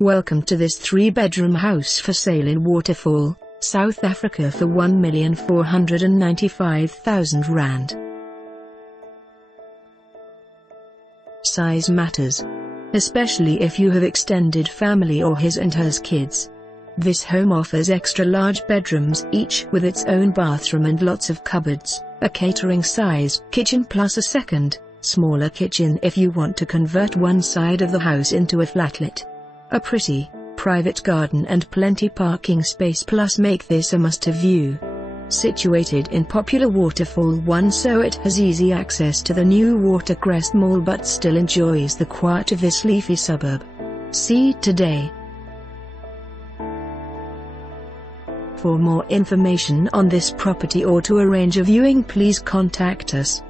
Welcome to this 3-bedroom house for sale in Waterfall, South Africa for R1,495,000. Size matters, especially if you have extended family or his and hers kids. This home offers extra large bedrooms, each with its own bathroom and lots of cupboards, a catering size kitchen plus a second, smaller kitchen if you want to convert one side of the house into a flatlet. A pretty, private garden and plenty parking space plus make this a must-have view. Situated in popular Waterfall 1, so it has easy access to the new Watercrest Mall but still enjoys the quiet of this leafy suburb. See today. For more information on this property or to arrange a viewing, please contact us.